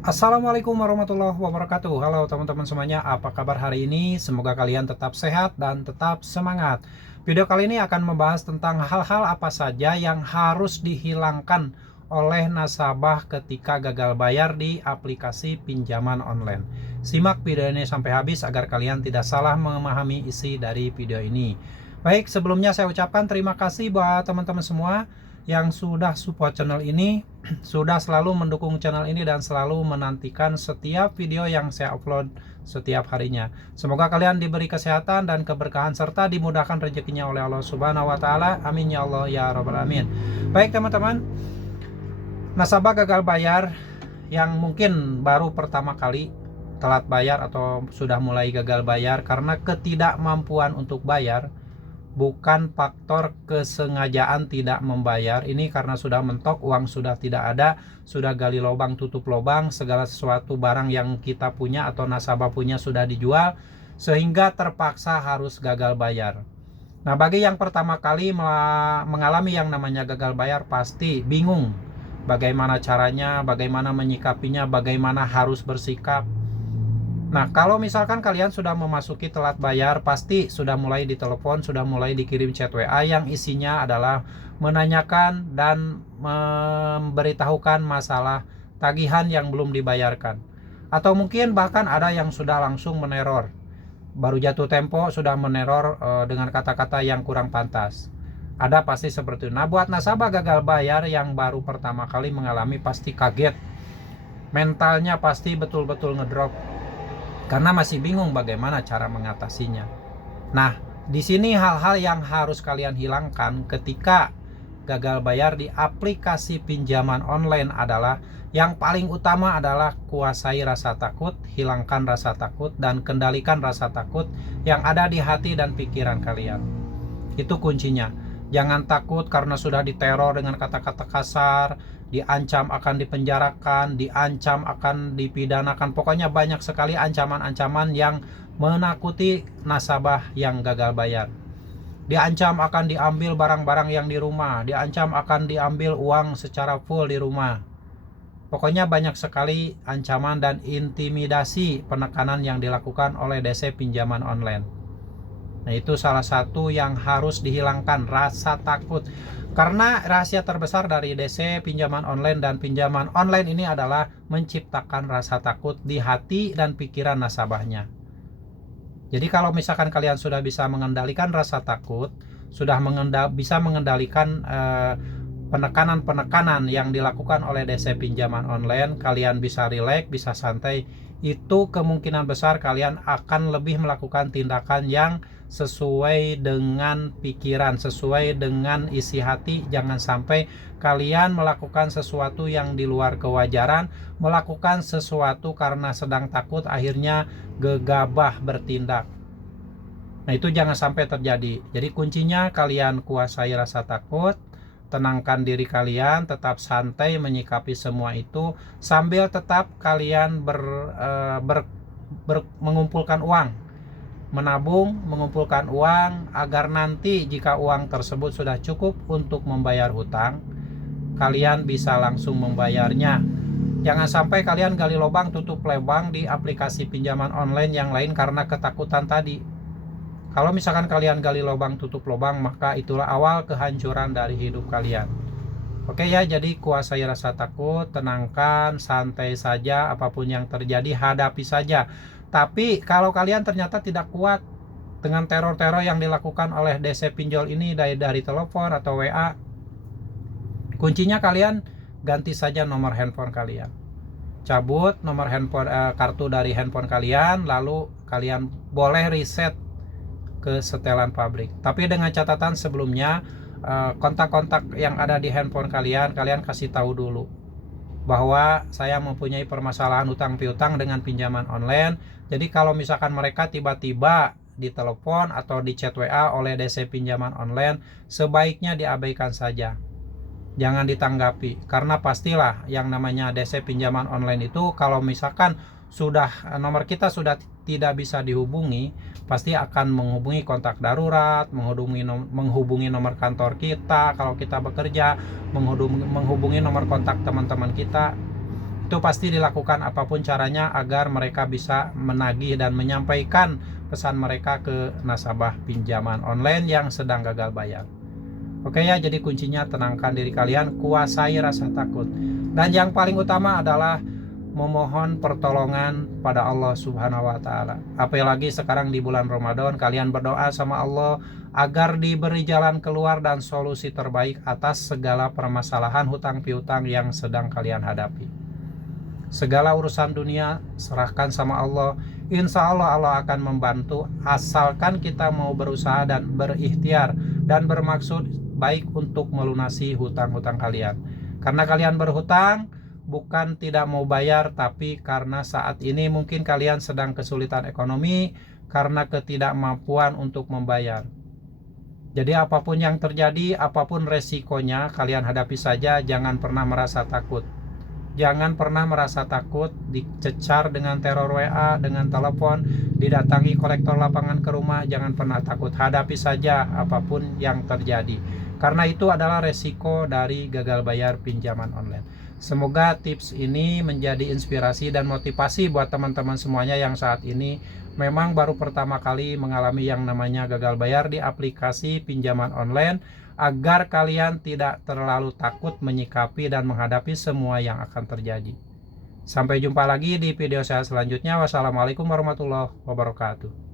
Assalamualaikum warahmatullahi wabarakatuh. Halo teman-teman semuanya, apa kabar hari ini? Semoga kalian tetap sehat dan tetap semangat. Video kali ini akan membahas tentang hal-hal apa saja yang harus dihilangkan oleh nasabah ketika gagal bayar di aplikasi pinjaman online. Simak video ini sampai habis agar kalian tidak salah memahami isi dari video ini. Baik, sebelumnya saya ucapkan terima kasih buat teman-teman semua yang sudah support channel ini, sudah selalu mendukung channel ini dan selalu menantikan setiap video yang saya upload setiap harinya. Semoga kalian diberi kesehatan dan keberkahan serta dimudahkan rezekinya oleh Allah Subhanahu wa taala. Amin ya Allah ya rabbal alamin. Baik teman-teman, nasabah gagal bayar yang mungkin baru pertama kali telat bayar atau sudah mulai gagal bayar karena ketidakmampuan untuk bayar, bukan faktor kesengajaan tidak membayar. Ini karena sudah mentok, uang sudah tidak ada, sudah gali lubang tutup lubang, segala sesuatu barang yang kita punya atau nasabah punya sudah dijual, sehingga terpaksa harus gagal bayar. Nah, bagi yang pertama kali mengalami yang namanya gagal bayar, pasti bingung bagaimana caranya, bagaimana menyikapinya, bagaimana harus bersikap. Nah, kalau misalkan kalian sudah memasuki telat bayar, pasti sudah mulai ditelepon, sudah mulai dikirim chat WA yang isinya adalah menanyakan dan memberitahukan masalah tagihan yang belum dibayarkan. Atau mungkin bahkan ada yang sudah langsung meneror. Baru jatuh tempo sudah meneror dengan kata-kata yang kurang pantas. Ada pasti seperti itu. Nah, buat nasabah gagal bayar yang baru pertama kali mengalami pasti kaget. Mentalnya pasti betul-betul ngedrop karena masih bingung bagaimana cara mengatasinya. Nah, di sini hal-hal yang harus kalian hilangkan ketika gagal bayar di aplikasi pinjaman online adalah, yang paling utama adalah kuasai rasa takut, hilangkan rasa takut, dan kendalikan rasa takut yang ada di hati dan pikiran kalian. Itu kuncinya. Jangan takut karena sudah diteror dengan kata-kata kasar, diancam akan dipenjarakan, diancam akan dipidanakan. Pokoknya banyak sekali ancaman-ancaman yang menakuti nasabah yang gagal bayar. Diancam akan diambil barang-barang yang di rumah, diancam akan diambil uang secara full di rumah. Pokoknya banyak sekali ancaman dan intimidasi penekanan yang dilakukan oleh DC pinjaman online. Nah, itu salah satu yang harus dihilangkan, rasa takut. Karena rahasia terbesar dari DC pinjaman online dan pinjaman online ini adalah menciptakan rasa takut di hati dan pikiran nasabahnya. Jadi kalau misalkan kalian sudah bisa mengendalikan rasa takut, sudah bisa mengendalikan penekanan-penekanan yang dilakukan oleh DC pinjaman online, kalian bisa rileks, bisa santai, itu kemungkinan besar kalian akan lebih melakukan tindakan yang sesuai dengan pikiran, sesuai dengan isi hati. Jangan sampai kalian melakukan sesuatu yang di luar kewajaran, melakukan sesuatu karena sedang takut, akhirnya gegabah bertindak. Nah, itu jangan sampai terjadi. Jadi kuncinya kalian kuasai rasa takut, tenangkan diri kalian, tetap santai menyikapi semua itu sambil tetap kalian mengumpulkan uang, menabung, mengumpulkan uang agar nanti jika uang tersebut sudah cukup untuk membayar hutang, kalian bisa langsung membayarnya. Jangan sampai kalian gali lubang tutup lubang di aplikasi pinjaman online yang lain karena ketakutan tadi. Kalau misalkan kalian gali lubang tutup lubang, maka itulah awal kehancuran dari hidup kalian. Oke ya, jadi kuasai rasa takut, tenangkan, santai saja, apapun yang terjadi hadapi saja. Tapi kalau kalian ternyata tidak kuat dengan teror-teror yang dilakukan oleh DC pinjol ini dari telepon atau WA, kuncinya kalian ganti saja nomor handphone kalian. Cabut nomor handphone, kartu dari handphone kalian, lalu kalian boleh reset ke setelan pabrik. Tapi dengan catatan sebelumnya, kontak-kontak yang ada di handphone kalian kasih tahu dulu bahwa saya mempunyai permasalahan hutang piutang dengan pinjaman online. Jadi kalau misalkan mereka tiba-tiba ditelepon atau di chat WA oleh DC pinjaman online, sebaiknya diabaikan saja. Jangan ditanggapi, karena pastilah yang namanya DC pinjaman online itu kalau misalkan sudah nomor kita sudah tidak bisa dihubungi, pasti akan menghubungi kontak darurat, menghubungi nomor kantor kita kalau kita bekerja, menghubungi nomor kontak teman-teman kita. Itu pasti dilakukan apapun caranya agar mereka bisa menagih dan menyampaikan pesan mereka ke nasabah pinjaman online yang sedang gagal bayar. Oke ya, jadi kuncinya tenangkan diri kalian, kuasai rasa takut. Dan yang paling utama adalah memohon pertolongan pada Allah Subhanahu wa taala. Apalagi sekarang di bulan Ramadan, kalian berdoa sama Allah agar diberi jalan keluar dan solusi terbaik atas segala permasalahan hutang piutang yang sedang kalian hadapi. Segala urusan dunia serahkan sama Allah. Insya Allah Allah akan membantu, asalkan kita mau berusaha dan berikhtiar dan bermaksud baik untuk melunasi hutang-hutang kalian. Karena kalian berhutang bukan tidak mau bayar, tapi karena saat ini mungkin kalian sedang kesulitan ekonomi karena ketidakmampuan untuk membayar. Jadi apapun yang terjadi, apapun resikonya, kalian hadapi saja, jangan pernah merasa takut. Jangan pernah merasa takut dicecar dengan teror WA, dengan telepon, didatangi kolektor lapangan ke rumah. Jangan pernah takut, hadapi saja apapun yang terjadi. Karena itu adalah resiko dari gagal bayar pinjaman online. Semoga tips ini menjadi inspirasi dan motivasi buat teman-teman semuanya yang saat ini memang baru pertama kali mengalami yang namanya gagal bayar di aplikasi pinjaman online, agar kalian tidak terlalu takut menyikapi dan menghadapi semua yang akan terjadi. Sampai jumpa lagi di video saya selanjutnya. Wassalamualaikum warahmatullahi wabarakatuh.